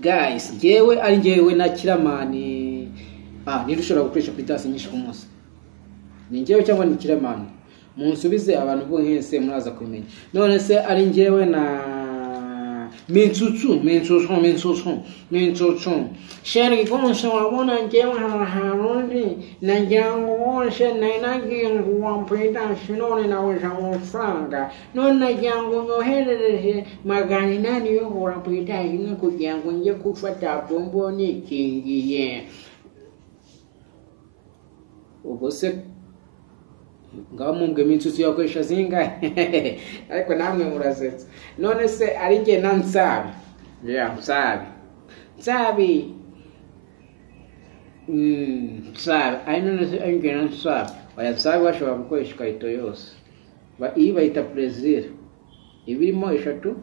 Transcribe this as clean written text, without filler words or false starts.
guys jewe ari jewe na kiramani nirushobora gukoresha kwitasi nyinshi ku munsi ni jewe cyangwa ni kiramani munsubize abantu bo nkese muraza kumenya none se ari jewe na Mintsutsu sheri gonso wabona jewe harundi na jango wose na gingu wampita sinone na weza mfranga none jango nyoherereje magani nani yo wampita himwe kujango nje kufata bombo ni kingiye ubose ngamumbwe Mintsutsu yakoresha zinga ariko namwe murasetsa none se ari je nansabi nsabi sabi I none se ari je nansabi bayasabi bashobora gukoresha ikaito yose iyi bayita plaisir ibirimo eshatu